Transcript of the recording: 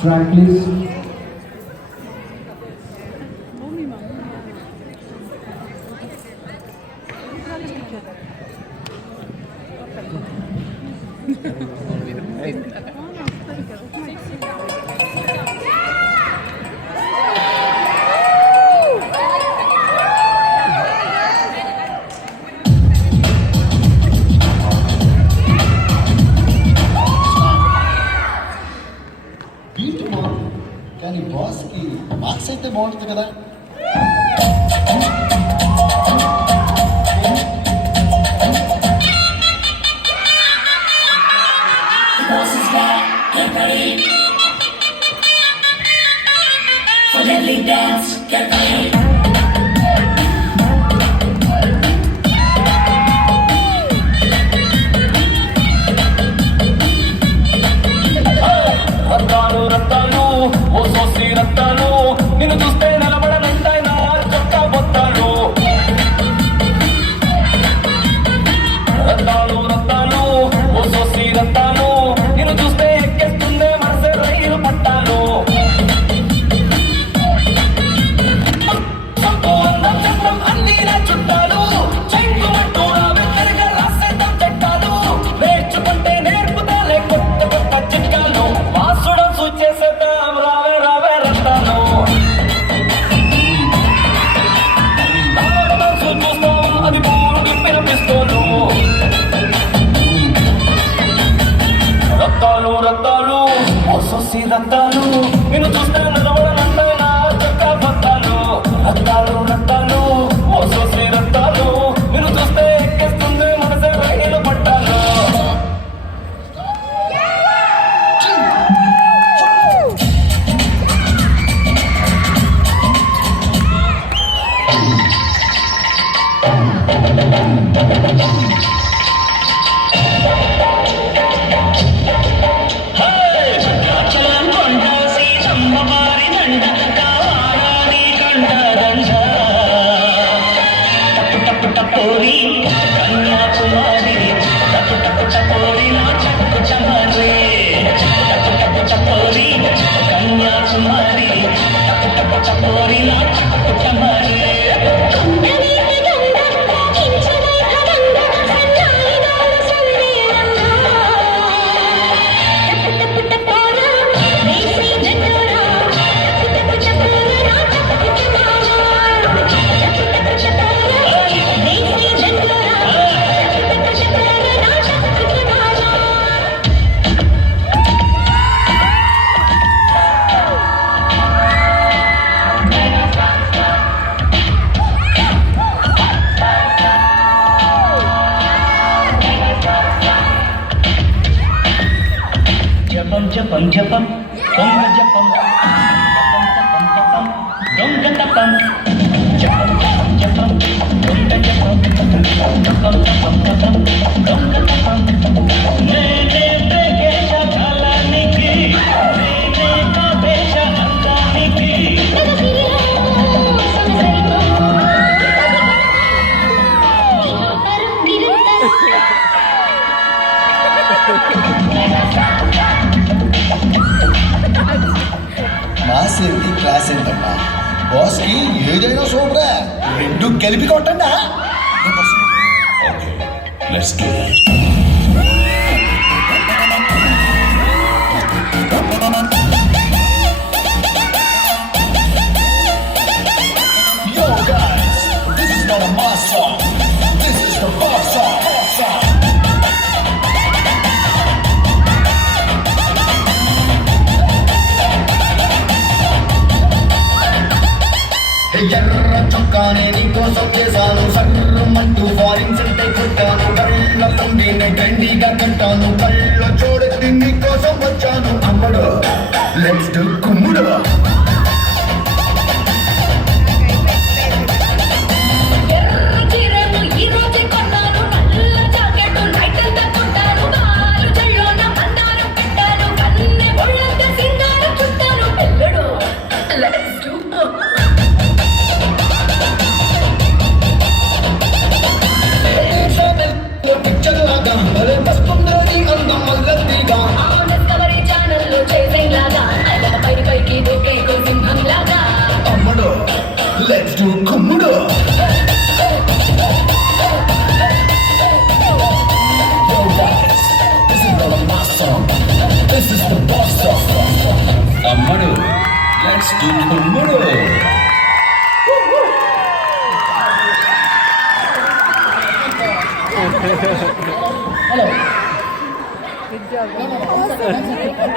Track please. కానీ బాస్కి marks అయితే బాగుంటుంది కదా. రత్తాలు రత్తాలు ఓ సోసి రత్తాలు నిన్ను చూస్తే నిలబడనంటాయినా చొక్కా బొత్తాలు. రత్తాలు రత్తాలు ఓ సోసి రత్తాలు నిన్ను చూస్తే ఎక్కేస్తుందే మనసే రైలు పట్టాలు. సంపు అందం చందం అన్ని నా చుట్టాలు చెంగుమంటూ వెంటరిగా రాసేద్దాం చట్టాలు. నేర్చుకుంటే నేర్పుతాలే కొత్త కొత్త చిట్కాలు. వాసుడం చేసేద్దాం రావే రావే రత్తాలు. మనసు చూస్తాం అది పూర్తి పిలిపిస్తోలు. రత్తాలు రత్తాలు ఓ సొసి రత్తాలు నిన్ను చూస్తే నిలబడనంటాయినా చక్కా బత్తాలు. రత్తాలు రత్తాలు ఓ సొసి రత్తాలు నిన్ను చూస్తే ఎక్కేస్తుంది మనసే రైలు పట్టాలు. టపోరి కన్యాకుమారి టపు టపు టపోరి నా చక్కు చమరే. టపు టపు టపోరి కన్యాకుమారి టపు టపు టపోరి నా చక్కు చమరే. జపం జపం జపం దొంగ జపం తపం తపం దొంగ తపం. జపం జపం జపం దొంగ జపం తపం తపం తపం దొంగ తపం. నేనే ప్రేకేశ కాలానికి నేనే కాదేశ అందానికి. మాస్ ఏంటి క్లాస్ ఏంటన్నా, బాస్కి ఏదైనా సూపరా, రెండు కలిపి కొట్టండా. Let's do that. Yo guys, this is not a mass song, this is the boss song. ఎర్ర చొక్కానే నీకోసం చేశాను, సర్రమంటూ ఫారిన్ సెంటే కొట్టాను. కళ్ళ పొంగి Let's do Kumburu. Good job.